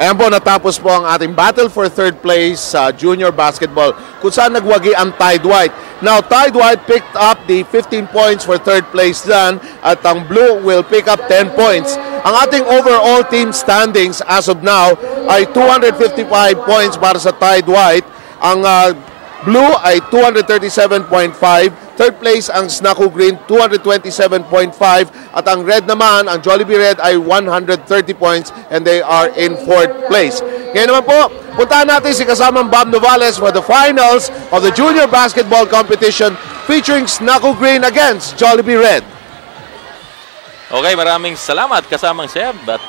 Ayan po, natapos po ang ating battle for third place sa junior basketball kung saan nagwagi ang Tide White. Now, Tide White picked up the 15 points for third place dyan at ang Blue will pick up 10 points. Ang ating overall team standings as of now ay 255 points para sa Tide White. Ang Blue ay 237.5. Third place ang Snaku Green, 227.5. At ang Red naman, ang Jollibee Red ay 130 points and they are in fourth place. Ngayon naman po, puntahan natin si kasamang Bob Novales for the finals of the junior basketball competition featuring Snaku Green against Jollibee Red. Okay, maraming salamat kasamang Seb. At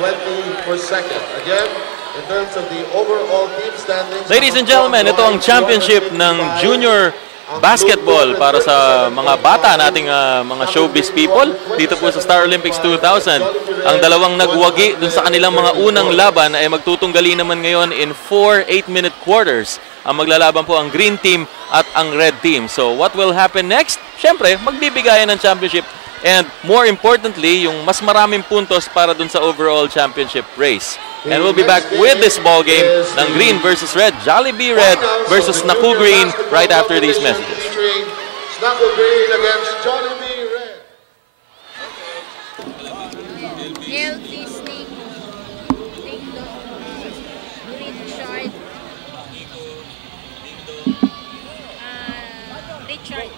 20 per second. Again, in terms of the overall team standings, ladies and gentlemen, ito ang championship ng junior basketball para sa mga bata nating mga showbiz people dito po sa Star Olympics 2000. Ang dalawang nagwagi dun sa kanilang mga unang laban ay magtutunggali naman ngayon in 4 8-minute quarters. Ang maglalaban po ang green team at ang red team. So what will happen next? Siyempre, magbibigayan ng championship and more importantly, yung mas maraming puntos para dun sa overall championship race. And we'll be back with this ball game ng Green versus Red, Jollibee Red versus Snaku Green right after these messages. Snaku Green against Jollibee Red. Richard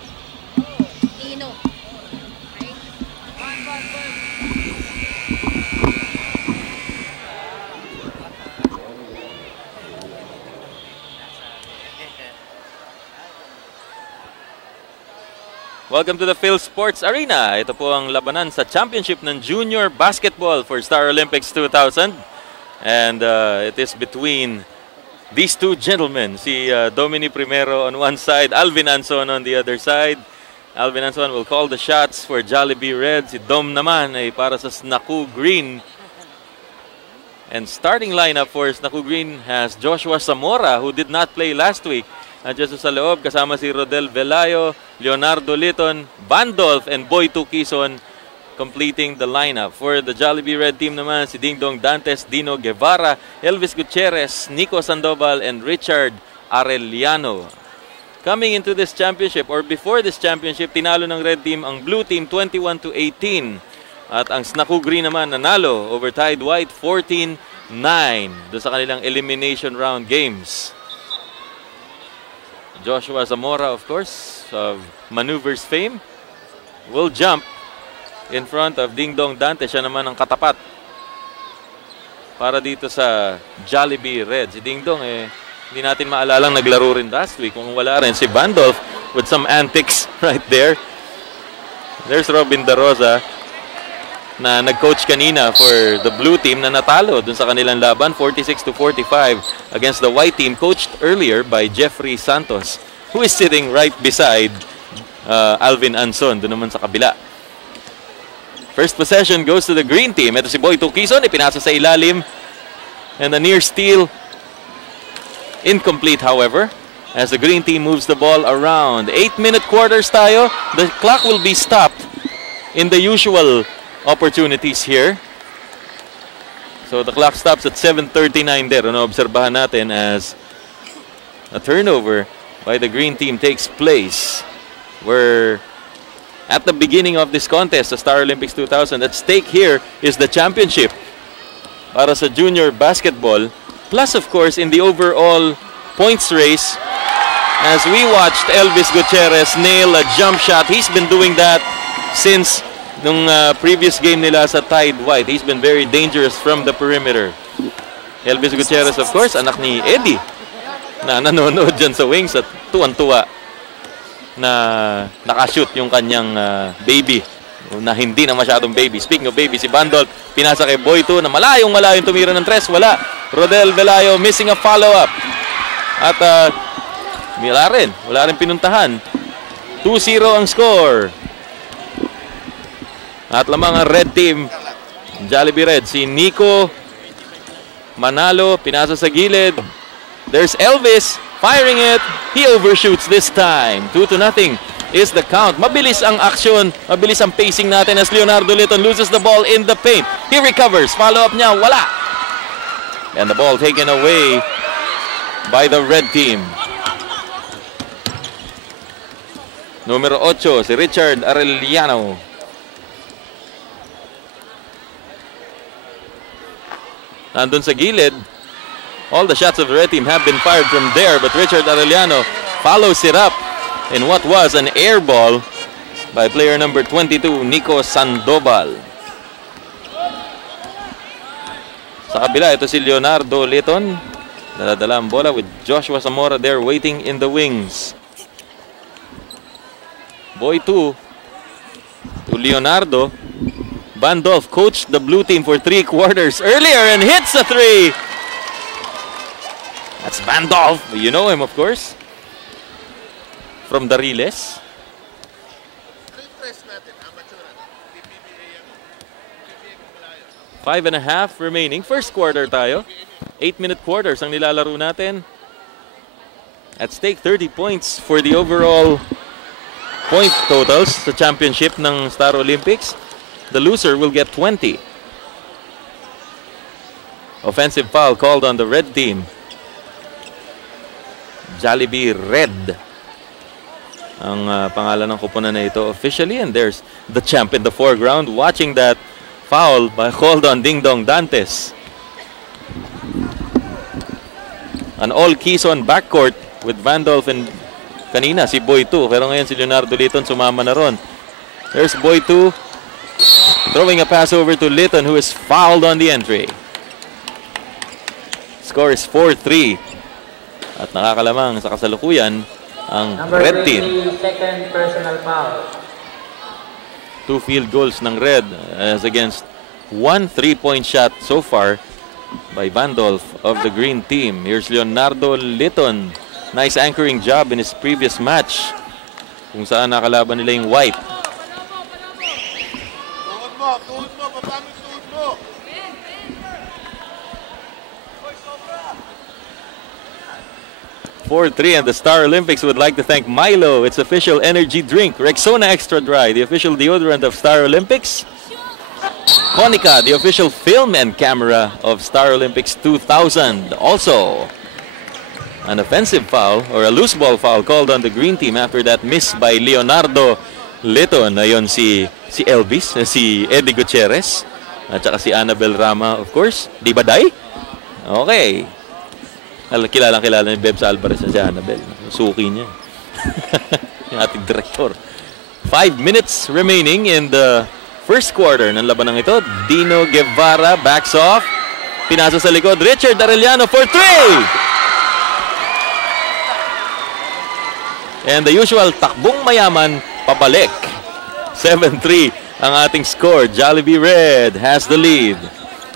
Dino. Welcome to the Phil Sports Arena. Ito po ang labanan sa championship ng junior basketball for Star Olympics 2000. And it is between these two gentlemen. Si Domini Primero on one side, Alvin Anson on the other side. Alvin Anson will call the shots for Jollibee Red. Si Dom naman ay para sa Snaku Green. And starting lineup for Snaku Green has Joshua Zamora, who did not play last week. Nandiyan sa loob, kasama si Rodel Velayo, Leonardo Liton, Bandolf, and Boy Tukison completing the lineup. For the Jollibee Red team naman, si Dingdong Dantes, Dino Guevara, Elvis Gutierrez, Nico Sandoval, and Richard Arellano. Coming into this championship, or before this championship, tinalo ng Red team ang Blue team 21-18. At ang Snaku Green naman nanalo over Tide White 14-9 doon sa kanilang elimination round games. Joshua Zamora, of course, of maneuvers fame, will jump in front of Dingdong Dante. Siya naman ang katapat para dito sa Jollibee Red. Si Dingdong, hindi natin maalalang naglaro rin last week. Kung wala rin si Bandolf with some antics right there. There's Robin Da Rosa na nag-coach kanina for the blue team na natalo dun sa kanilang laban 46-45 against the white team coached earlier by Jeffrey Santos, who is sitting right beside Alvin Anson dun naman sa kabila. First possession goes to the green team. Ito si Boy Tukison, ipinasa sa ilalim and a near steal, incomplete however, as the green team moves the ball around. 8-minute quarters tayo. The clock will be stopped in the usual opportunities here. So the clock stops at 7:39 there. Ano obserbahan natin as a turnover by the green team takes place. Where at the beginning of this contest, the Star Olympics 2000, at stake here is the championship para sa junior basketball. Plus of course in the overall points race, as we watched Elvis Gutierrez nail a jump shot. He's been doing that since nung previous game nila sa Tide White. He's been very dangerous from the perimeter. Elvis Gutierrez, of course, anak ni Eddie, na nanonood dyan sa wings at tuwan-tuwa na nakashoot yung kanyang baby, na hindi na masyadong baby. Speaking of baby, si Bandol, pinasa kay Boy 2 na malayong tumira ng tres. Wala. Rodel Velayo missing a follow-up. At wala rin pinuntahan. 2-0 ang score. At lamang ang red team, Jollibee Red, si Nico Manalo, pinasa sa gilid. There's Elvis, firing it. He overshoots this time. 2-0 is the count. Mabilis ang aksyon, mabilis ang pacing natin as Leonardo Liton loses the ball in the paint. He recovers, follow-up niya, wala. And the ball taken away by the red team. Numero 8, si Richard Arellano. Nandun sa gilid. All the shots of the red team have been fired from there, but Richard Arellano follows it up in what was an air ball by player number 22, Nico Sandoval. Sa kabila, ito si Leonardo Liton. Daladala ang bola with Joshua Zamora there waiting in the wings. Boy 2 to Leonardo. Bandolf coached the blue team for 3 quarters earlier and hits a 3. That's Bandolf. You know him, of course. From Dariles. 5.5 remaining. First quarter tayo. 8-minute quarters ang nilalaro natin. At stake, 30 points for the overall point totals sa championship ng Star Olympics. The loser will get 20. Offensive foul called on the red team. Jollibee Red ang pangalan ng koponan na ito officially, and there's the champ in the foreground watching that foul by called on Ding Dong Dantes. An all Quezon backcourt with Vandolph and kanina si Boy 2, pero ngayon si Leonardo Liton sumama na ron. There's Boy 2 throwing a pass over to Liton, who is fouled on the entry. Score is 4-3. At nakakalamang sa kasalukuyan ang red team. Second personal foul. 2 field goals ng red as against 1 3-point shot so far by Vandolph of the green team. Here's Leonardo Liton. Nice anchoring job in his previous match kung saan nakalaban nila yung white. Tuhod mo, paano tuhod mo? 4-3, and the Star Olympics would like to thank Milo, its official energy drink, Rexona Extra Dry, the official deodorant of Star Olympics, Konica, the official film and camera of Star Olympics 2000. Also, an offensive foul or a loose ball foul called on the green team after that miss by Leonardo Liton. Ayon si Elvis, si Eddie Gutierrez, at saka si Annabel Rama, of course. Di ba, Day? Okay. Kilala ni Bebs Alvarez na si Annabel. Suki niya. Yung ating direktor. 5 minutes remaining in the first quarter ng labanang ito. Dino Guevara backs off. Pinasa sa likod. Richard Arellano for 3! And the usual takbong mayaman, pabalik. 7-3 ang ating score. Jollibee Red has the lead.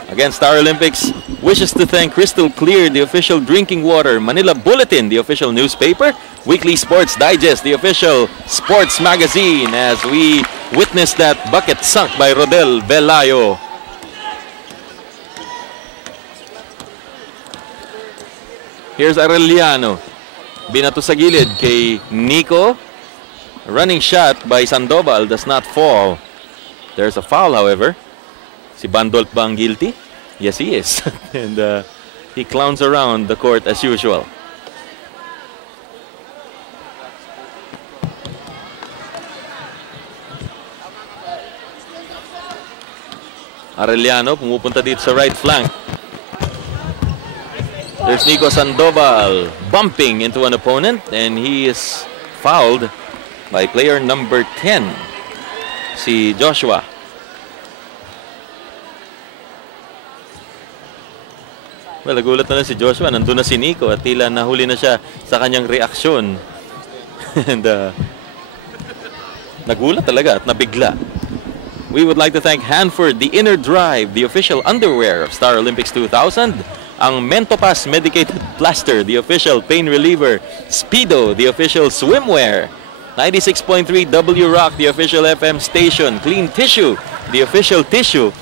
Again, Star Olympics wishes to thank Crystal Clear, the official drinking water, Manila Bulletin, the official newspaper, Weekly Sports Digest, the official sports magazine, as we witness that bucket sunk by Rodel Velayo. Here's Arellano. Binato sa gilid kay Nico. Running shot by Sandoval does not fall. There's a foul, however. Si Bandolf ba ang guilty? Yes, he is. And he clowns around the court as usual. Arellano pumupunta dito sa right flank. There's Nico Sandoval bumping into an opponent, and he is fouled by player number 10, si Joshua. Well, nagulat na lang si Joshua. Nandun na si Nico at tila nahuli na siya sa kanyang reaksyon. And nagulat talaga at nabigla. We would like to thank Hanford, the Inner Drive, the official underwear of Star Olympics 2000. Ang Mentopas Medicated Plaster, the official pain reliever. Speedo, the official swimwear. 96.3 W Rock, the official FM station. Clean Tissue, the official tissue.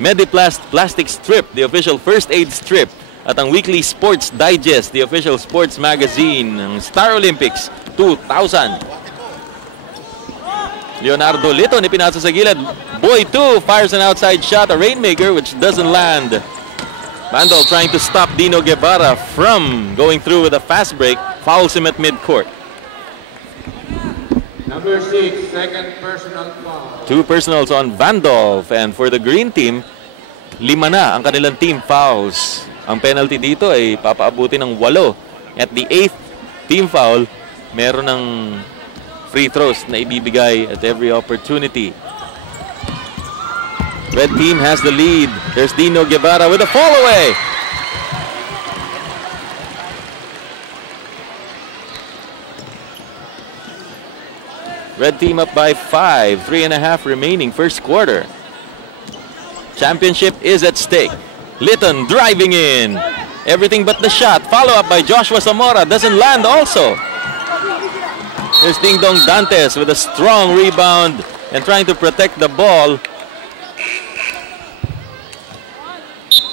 Mediplast Plastic Strip, the official first aid strip. At ang Weekly Sports Digest, the official sports magazine ng Star Olympics 2000. Leonardo Liton ipinasa sa gilid. Boy 2 fires an outside shot, a rainmaker which doesn't land. Vandal trying to stop Dino Guevara from going through with a fast break. Fouls him at midcourt. Number 6, second personal foul. 2 personals on Vandolph. And for the green team, 5 na ang kanilang team fouls. Ang penalty dito ay papaabuti ng 8. At the 8th team foul, meron ng free throws na ibibigay at every opportunity. Red team has the lead. There's Dino Guevara with a fall away. Red team up by 5. 3.5 remaining first quarter. Championship is at stake. Litton driving in. Everything but the shot. Follow up by Joshua Zamora. Doesn't land also. There's Ding Dong Dantes with a strong rebound and trying to protect the ball.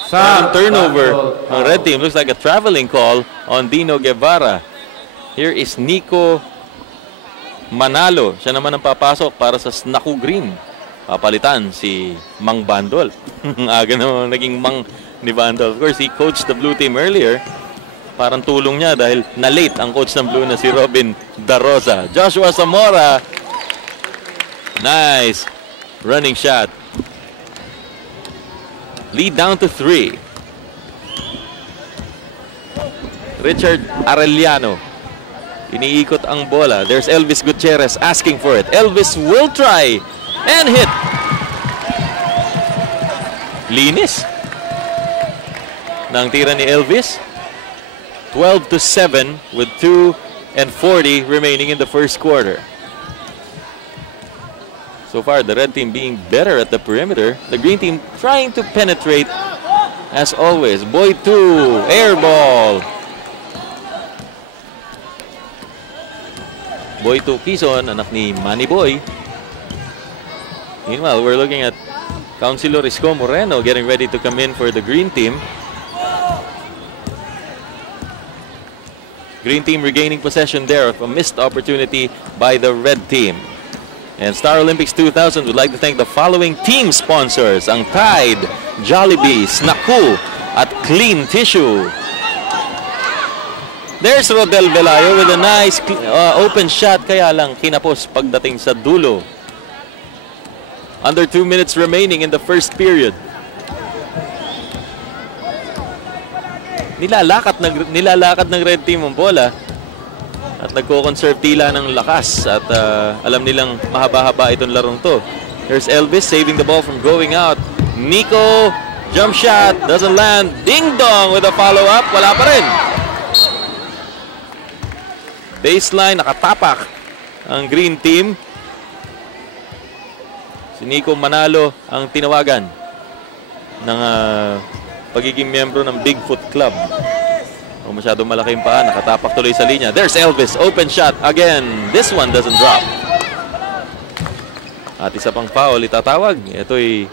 Turnover. Ang red team looks like a traveling call on Dino Guevara. Here is Nico Manalo. Siya naman ang papasok para sa Snaku Green. Papalitan si Mang Bandol. Aga naman naging Mang ni Bandol. Of course, he coached the blue team earlier. Parang tulong niya dahil na-late ang coach ng blue na si Robin Darosa. Joshua Zamora. Nice running shot. Lead down to 3. Richard Arellano. Iniikot ang bola. There's Elvis Gutierrez asking for it. Elvis will try and hit. Linis ng tira ni Elvis. 12-7 with 2:40 remaining in the first quarter. So far, the red team being better at the perimeter. The green team trying to penetrate as always. Boy 2, air ball. Boy 2 Quezon, anak ni Manny Boy. Meanwhile, we're looking at Councilor Isko Moreno getting ready to come in for the green team. Green team regaining possession there of a missed opportunity by the red team. And Star Olympics 2000 would like to thank the following team sponsors: ang Tide, Jollibee, Snaku, at Clean Tissue. There's Rodel Velayo with a nice open shot, kaya lang kinapos pagdating sa dulo. Under 2 minutes remaining in the first period. Nilalakad ng red team ang bola at nagko-conserve tila ng lakas at alam nilang mahaba-haba itong larong to. Here's Elvis saving the ball from going out. Nico, jump shot, doesn't land. Ding Dong with a follow-up, wala pa rin. Baseline, nakatapak ang green team. Si Nico Manalo ang tinawagan ng pagiging miyembro ng Bigfoot Club. Kung masyadong malaki yung paa, nakatapak tuloy sa linya. There's Elvis, open shot again. This one doesn't drop. At isa pang foul itatawag. Ito'y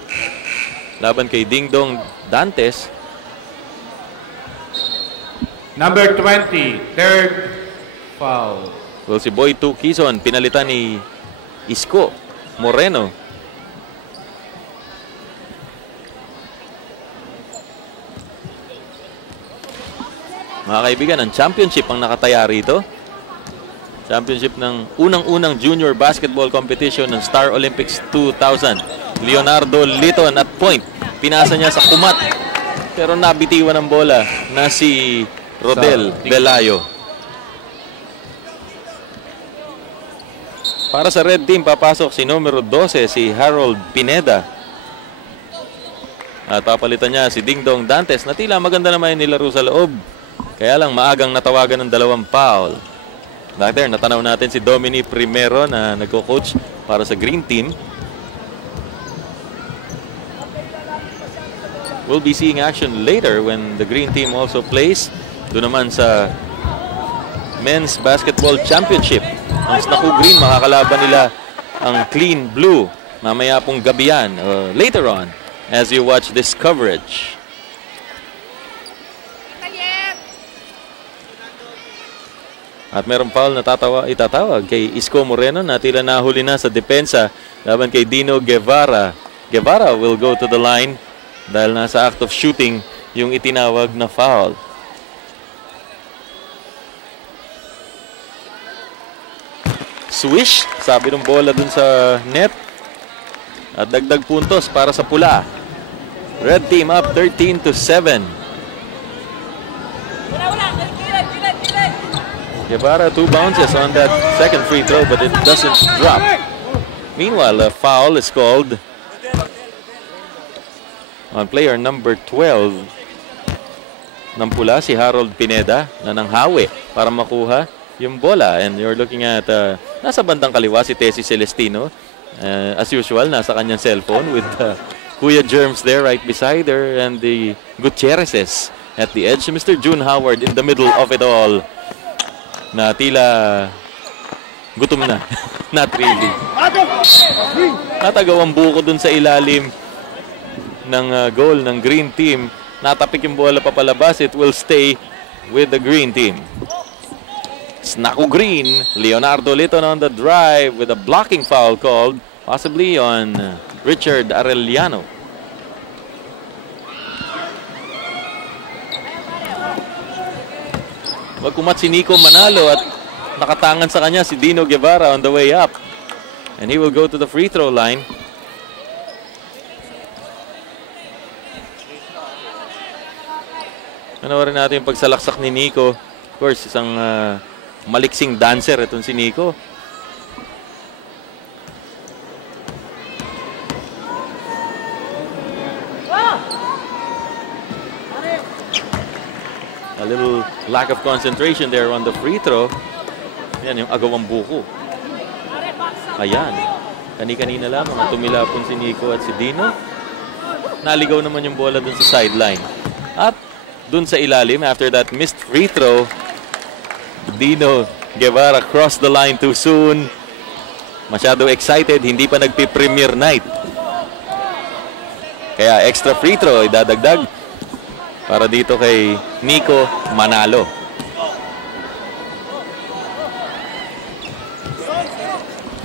laban kay Ding Dong Dantes. Number 20, third foul. Well, si Boy 2 Quezon, pinalitan ni Isko Moreno. Mga kaibigan, ang championship ang nakataya rito. Championship ng unang-unang junior basketball competition ng Star Olympics 2000. Leonardo Litton at point. Pinasa niya sa kumat. Pero nabitiwan ng bola na si Rodel Velayo. Para sa red team, papasok si numero 12, si Harold Pineda. At papalitan niya si Ding Dong Dantes na tila maganda naman yung nilaro sa loob. Kaya lang maagang natawagan ng 2 foul. Back there, natanaw natin si Dominic Primero na nagko-coach para sa green team. We'll be seeing action later when the green team also plays. Doon naman sa Men's Basketball Championship. Ang Snaku Green, makakalaban nila ang Clean Blue. Mamaya pong gabi yan, later on, as you watch this coverage. At merong foul na itatawag kay Isko Moreno na tila nahuli na sa depensa laban kay Dino Guevara. Guevara will go to the line dahil nasa act of shooting yung itinawag na foul. Swish, sabi ng bola dun sa net. At dagdag puntos para sa pula. Red team up 13-7. Guevara 2 bounces on that second free throw, but it doesn't drop. Meanwhile, a foul is called on player number 12 ng pula, si Harold Pineda, na nanghawi para makuha yung bola. And you're looking at nasa bandang kaliwa si Tessie Celestino. As usual, nasa kanyang cellphone with Kuya Germs there right beside her, and the Gutierrezes at the edge. Mr. June Howard in the middle of it all, na tila gutom na. Not really. Natagaw ang buko dun sa ilalim ng goal ng green team. Natapik yung bola papalabas. It will stay with the green team. Snaku Green, Leonardo Liton on the drive with a blocking foul called, possibly on Richard Arellano. Magkumat si Nico Manalo at nakatangan sa kanya si Dino Guevara on the way up. And he will go to the free throw line. Panoorin natin yung pagsalaksak ni Nico. Of course, isang maliksing dancer itong si Nico. A little lack of concentration there on the free throw. Yan yung agawang buko. Ayan. Kani-kanina lamang at tumilapon si Nico at si Dino. Naligaw naman yung bola dun sa sideline. At dun sa ilalim, after that missed free throw, Dino Guevara crossed the line too soon. Masyado excited, hindi pa nagpi-premiere night. Kaya extra free throw idadagdag para dito kay Nico Manalo.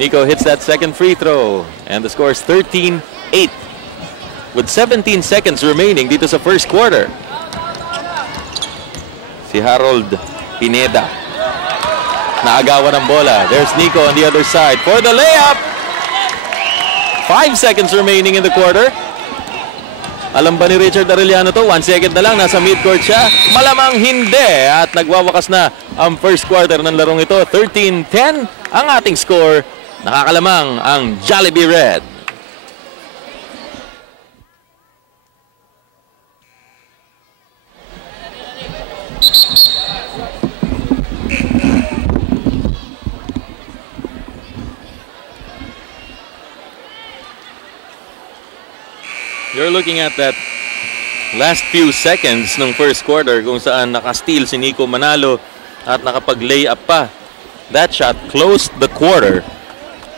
Nico hits that second free throw and the score is 13-8 with 17 seconds remaining dito sa first quarter. Si Harold Pineda naagawan ng bola. There's Nico on the other side for the layup. 5 seconds remaining in the quarter. Alam ba ni Richard Arellano to? 1 second na lang. Nasa midcourt siya. Malamang hindi. At nagwawakas na ang first quarter ng larong ito. 13-10 ang ating score. Nakakalamang ang Jollibee Red. You're looking at that last few seconds ng first quarter kung saan naka-steal si Nico Manalo at nakapag-lay up pa. That shot closed the quarter,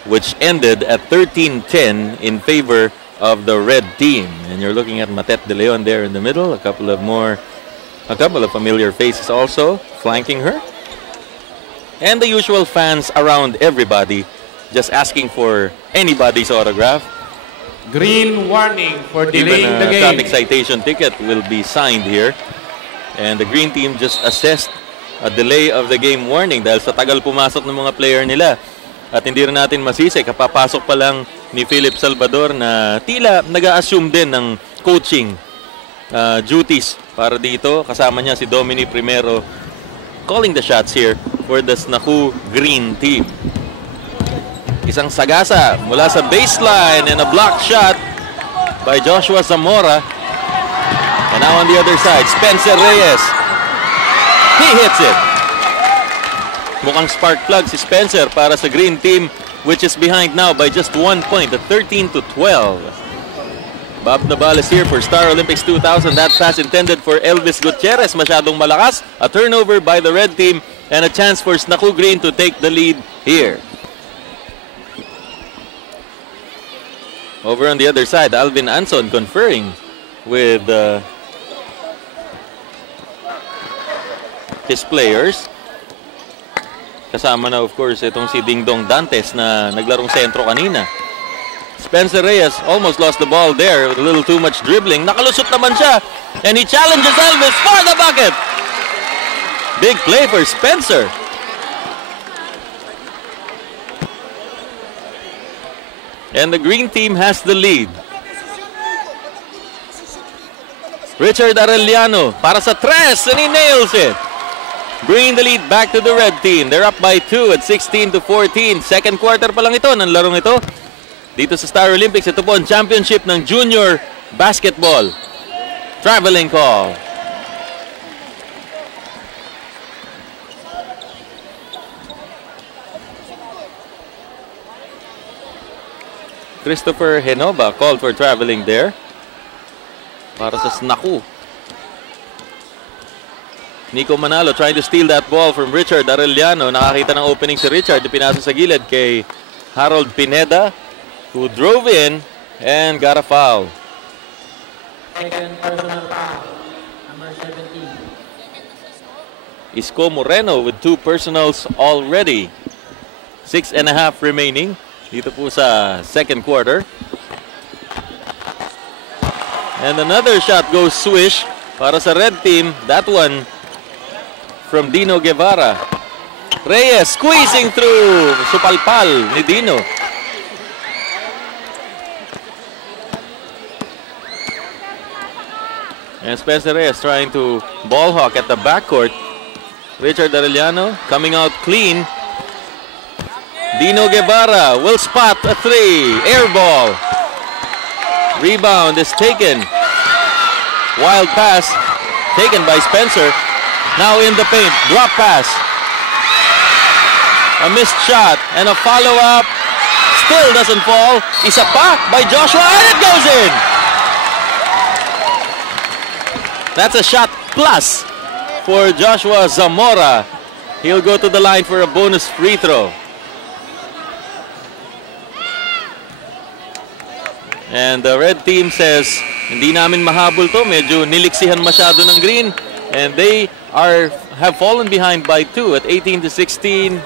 which ended at 13-10 in favor of the red team. And you're looking at Matet De Leon there in the middle. A couple of familiar faces also flanking her. And the usual fans around everybody just asking for anybody's autograph. Green warning for delaying the game. Traffic citation ticket will be signed here. And the green team just assessed a delay of the game warning dahil sa tagal pumasok ng mga player nila. At hindi rin natin masisi, kapapasok pa lang ni Philip Salvador na tila nag-a-assume din ng coaching duties para dito. Kasama niya si Domini Primero calling the shots here for the Snaku Green team. Isang sagasa mula sa baseline and a block shot by Joshua Zamora. And now on the other side, Spencer Reyes. He hits it. Mukhang spark plug si Spencer para sa green team, which is behind now by just 1 point at 13-12. Bob Nabal is here for Star Olympics 2000. That pass intended for Elvis Gutierrez. Masyadong malakas. A turnover by the red team and a chance for Snaku Green to take the lead here. Over on the other side, Alvin Anson conferring with his players. Kasama na of course itong si Dingdong Dantes na naglarong sentro kanina. Spencer Reyes almost lost the ball there with a little too much dribbling. Nakalusot naman siya. And he challenges Elvis for the bucket. Big play for Spencer. And the green team has the lead. Richard Arellano para sa tres, and he nails it. Bringing the lead back to the red team. They're up by 2 at 16-14. Second quarter pa lang ito ng larong ito. Dito sa Star Olympics, ito po ang championship ng junior basketball. Traveling call. Christopher Henoba called for traveling there. Para sa Snaku. Nico Manalo trying to steal that ball from Richard Arellano. Nakakita ng opening si Richard. Pinasa sa gilid kay Harold Pineda, who drove in and got a foul. Second personal foul. Number 17. Isko Moreno with 2 personals already. 6.5 remaining. Dito po sa second quarter. And another shot goes swish para sa red team. That one from Dino Guevara. Reyes squeezing through. Supalpal ni Dino. And Spencer Reyes trying to ball hawk at the backcourt. Richard Arellano coming out clean. Dino Guevara will spot a 3. Air ball. Rebound is taken. Wild pass taken by Spencer. Now in the paint. Drop pass. A missed shot and a follow-up. Still doesn't fall. Isa pa by Joshua and it goes in. That's a shot plus for Joshua Zamora. He'll go to the line for a bonus free throw. And the red team says, hindi namin mahabol to. Medyo niliksihan masyado ng green. And they have fallen behind by 2 at 18-16.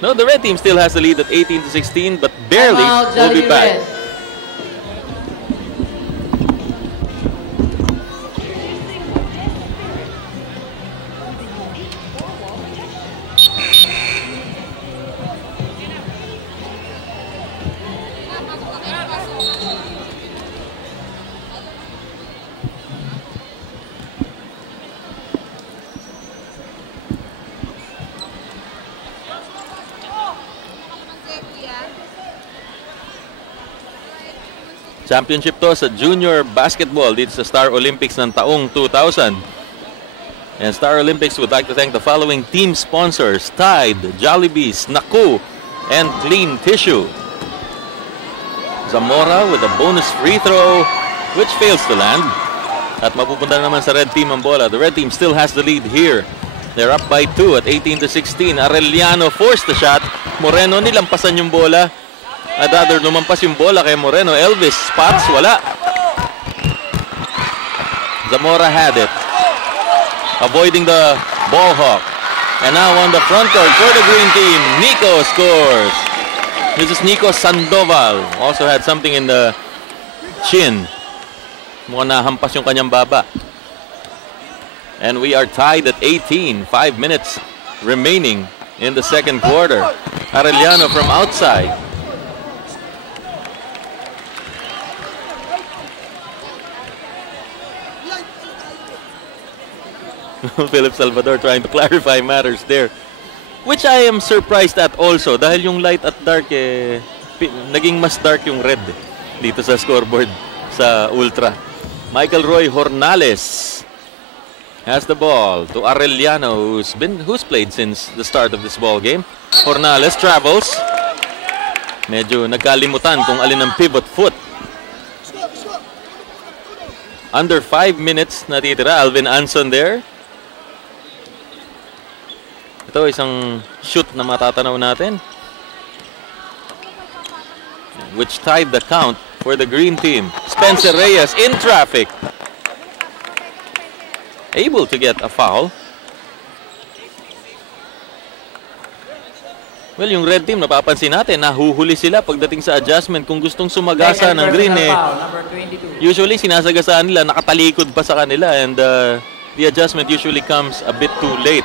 No, the red team still has the lead at 18-16, but barely will be back. Championship to sa junior basketball dito sa Star Olympics ng taong 2000. And Star Olympics would like to thank the following team sponsors: Tide, Jollibee, Snaku, and Clean Tissue. Zamora with a bonus free throw which fails to land. At mapupunta naman sa red team ang bola. The red team still has the lead here. They're up by 2 at 18-16. Arellano forced the shot. Moreno nilampasan yung bola. At rather lumampas yung bola kay Moreno. Elvis spots, wala. Zamora had it. Avoiding the ball hawk. And now on the front court for the green team, Nico scores. This is Nico Sandoval. Also had something in the chin. Mukhang nahampas yung kanyang baba. And we are tied at 18. 5 minutes remaining in the second quarter. Arellano from outside. Philip Salvador trying to clarify matters there. Which I am surprised at also dahil yung light at dark naging mas dark yung red dito sa scoreboard sa Ultra. Michael Roy Hornales has the ball to Arellano who's played since the start of this ball game. Hornales travels. Medyo nagkalimutan kung alin ang pivot foot. Under 5 minutes natitira. Alvin Anson there. Ito isang shoot na matatanaw natin, which tied the count for the green team. Spencer Reyes in traffic. Able to get a foul. Well, yung red team, napapansin natin, nahuhuli sila pagdating sa adjustment. Kung gustong sumagasa ng green, Number 22. usually sinasagasaan nila, nakatalikod pa sa kanila, and the adjustment usually comes a bit too late.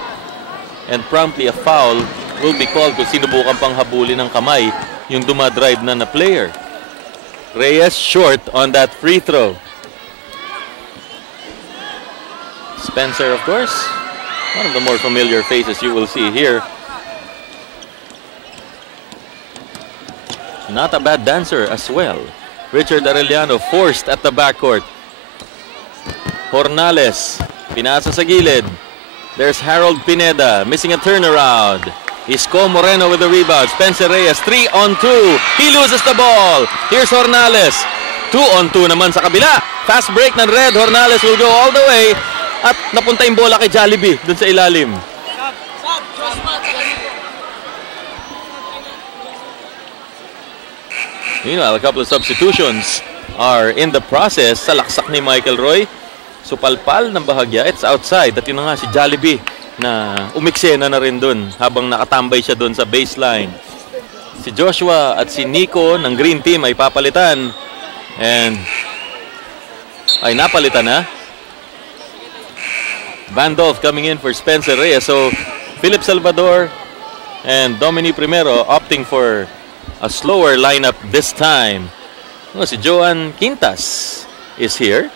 And promptly a foul will be called kung sinubukan pang habulin ng kamay yung dumadrive na player. Reyes short on that free throw. Spencer, of course, one of the more familiar faces you will see here. Not a bad dancer as well. Richard Arellano forced at the backcourt. Hornales, pinasa sa gilid. There's Harold Pineda missing a turnaround. Isko Moreno with the rebound. Spencer Reyes, 3-on-2. He loses the ball. Here's Hornales. 2-on-2 naman sa kabila. Fast break ng red. Hornales will go all the way. At napunta yung bola kay Jollibee dun sa ilalim. Meanwhile, a couple of substitutions are in the process. Sa laksak ni Michael Roy. Supalpal ng bahagya. It's outside. At yun na nga si Jollibee na umiksena na rin dun habang nakatambay siya dun sa baseline. Si Joshua at si Nico ng green team ay papalitan. And ay napalitan na. Vandolph coming in for Spencer Reyes. So Philip Salvador and Dominic Primero opting for a slower lineup this time. Oh, si Joan Quintas is here.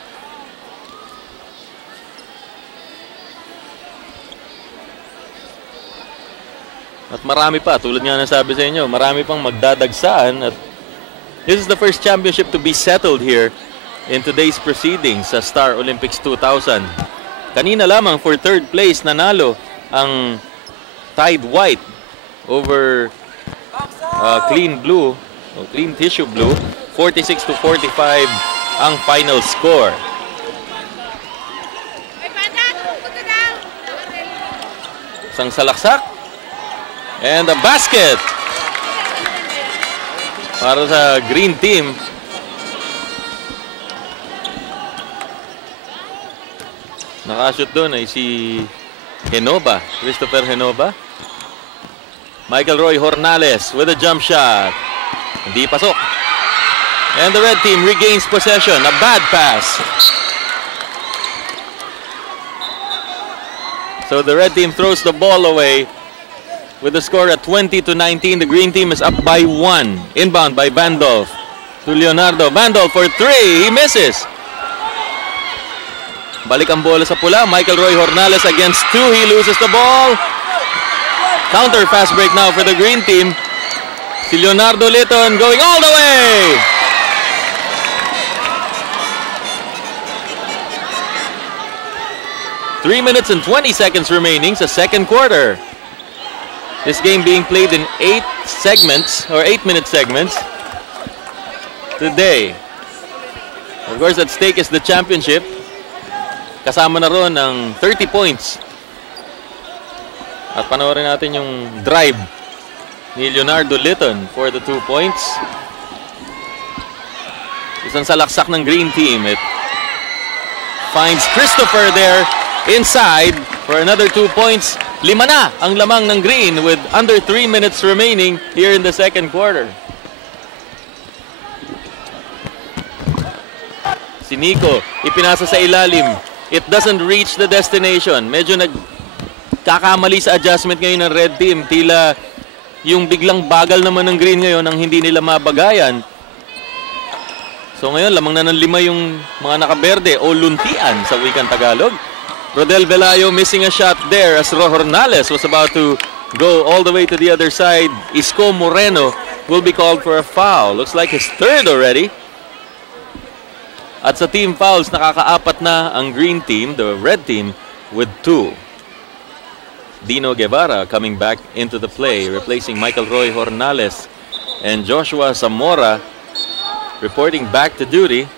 At marami pa, tulad nga na sabi sa inyo, marami pang magdadagsaan. At this is the first championship to be settled here in today's proceedings sa Star Olympics 2000. Kanina lamang for third place nanalo ang Tide White over Clean Blue, o Clean Tissue Blue. 46-45 ang final score. Isang salaksak. And a basket para sa green team. Nakashoot doon ay si Genova, Christopher Genova. Michael Roy Hornales with a jump shot. Hindi pasok. And the red team regains possession. A bad pass. So the red team throws the ball away. With the score at 20-19, the green team is up by 1. Inbound by Vandolph to Leonardo. Vandolph for 3. He misses. Balik ang bola sa pula. Michael Roy Hornales against 2. He loses the ball. Counter fast break now for the green team. Si Leonardo Litton going all the way. Three minutes and 20 seconds remaining sa second quarter. This game being played in 8 segments, or 8-minute segments today. Of course, at stake is the championship. Kasama na ron ng 30 points. At panoorin natin yung drive ni Leonardo Litton for the 2 points. Isang salaksak ng green team. It finds Christopher there inside for another 2 points. 5 na ang lamang ng green with under 3 minutes remaining here in the second quarter. Si Nico, ipinasa sa ilalim. It doesn't reach the destination. Medyo nagkakamali sa adjustment ngayon ng red team. Tila yung biglang bagal naman ng green ngayon ang hindi nila mabagayan. So ngayon, lamang na ng 5 yung mga nakaberde o luntian sa wikang Tagalog. Rodel Velayo missing a shot there as Hornales was about to go all the way to the other side. Isko Moreno will be called for a foul. Looks like his third already. At sa team fouls, nakakaapat na ang green team, the red team, with 2. Dino Guevara coming back into the play, replacing Michael Roy Hornales. And Joshua Zamora reporting back to duty,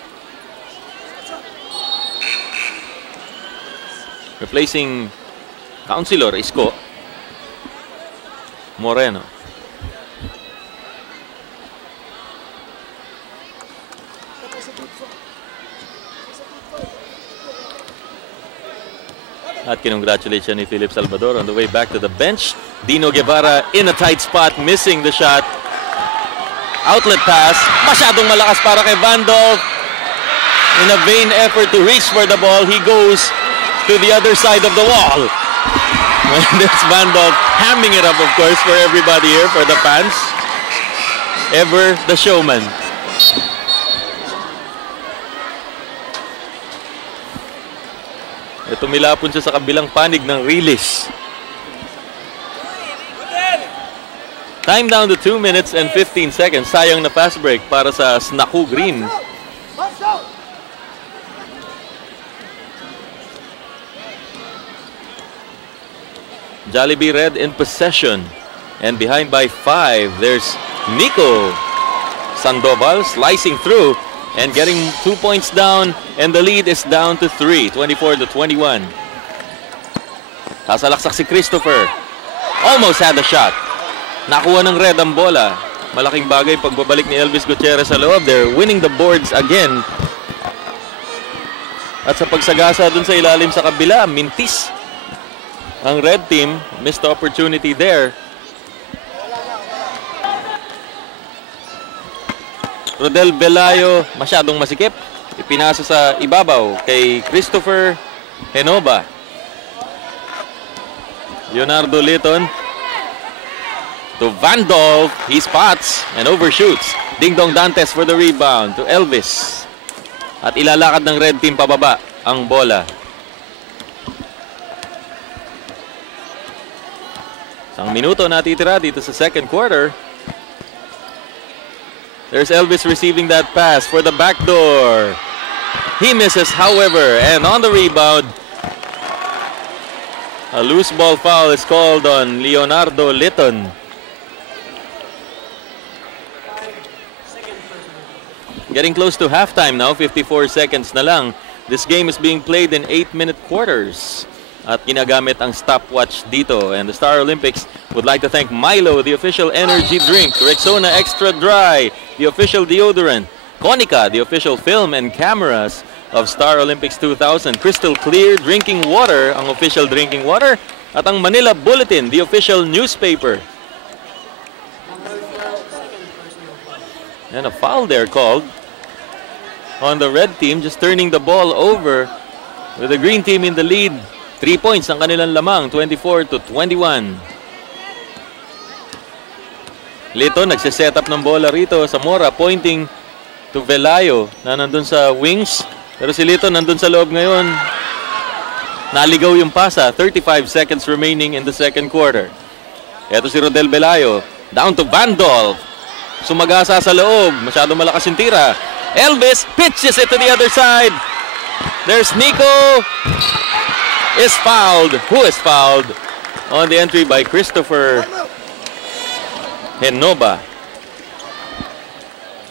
replacing Councilor Isko Moreno. At kinongratulate siya ni Philip Salvador on the way back to the bench. Dino Guevara in a tight spot, missing the shot. Outlet pass, masyadong malakas para kay Vandolph. In a vain effort to reach for the ball, he goes to the other side of the wall. And there's Vandolph hamming it up, of course, for everybody here, for the fans. Ever the showman. Tumilapon siya sa kabilang panig ng release. Time down to 2 minutes and 15 seconds. Sayang na fast break para sa Snaku Green. Jollibee Red in possession. And behind by 5, there's Nico Sandoval slicing through and getting 2 points down, and the lead is down to 3, 24-21. Sasalaksak si Christopher. Almost had a shot. Nakuha ng Red ang bola. Malaking bagay pagbabalik ni Elvis Gutierrez sa loob. They're winning the boards again. At sa pagsagasa dun sa ilalim sa kabila, mintis ang Red team. Missed the opportunity there. Rodel Belayo, masyadong masikip. Ipinasa sa ibabaw kay Christopher Henoba. Leonardo Litton to Vandolph. He spots and overshoots. Ding Dong Dantes for the rebound to Elvis. At ilalakad ng Red team pababa ang bola. Isang minuto natitira dito sa second quarter. There's Elvis receiving that pass for the backdoor. He misses, however, and on the rebound, a loose ball foul is called on Leonardo Litton. Getting close to halftime now, 54 seconds na lang. This game is being played in 8-minute quarters. At ginagamit ang stopwatch dito. And the Star Olympics would like to thank Milo, the official energy drink, Rexona Extra Dry, the official deodorant, Konica, the official film and cameras of Star Olympics 2000, Crystal Clear Drinking Water, ang official drinking water, at ang Manila Bulletin, the official newspaper. And a foul there called on the Red team, just turning the ball over with the Green team in the lead. 3 points ang kanilang lamang, 24-21. Lito nagsiset up ng bola rito sa Mora, pointing to Velayo na nandun sa wings. Pero si Lito nandun sa loob ngayon. Naligaw yung pasa. 35 seconds remaining in the second quarter. Ito si Rodel Velayo. Down to Vandolph. Sumagasa sa loob. Masyado malakas yung tira. Elvis pitches it to the other side. There's Nico. Is fouled. Who is fouled? On the entry by Christopher Henoba.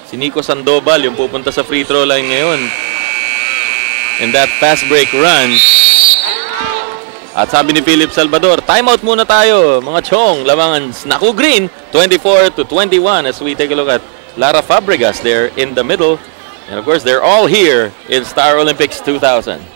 Si Nico Sandoval yung pupunta sa free throw line ngayon. In that fast break run. At sabi ni Philip Salvador, timeout muna tayo mga chong. Lamangan Snaku Green, 24-21 as we take a look at Lara Fabregas there in the middle. And of course, they're all here in Star Olympics 2000.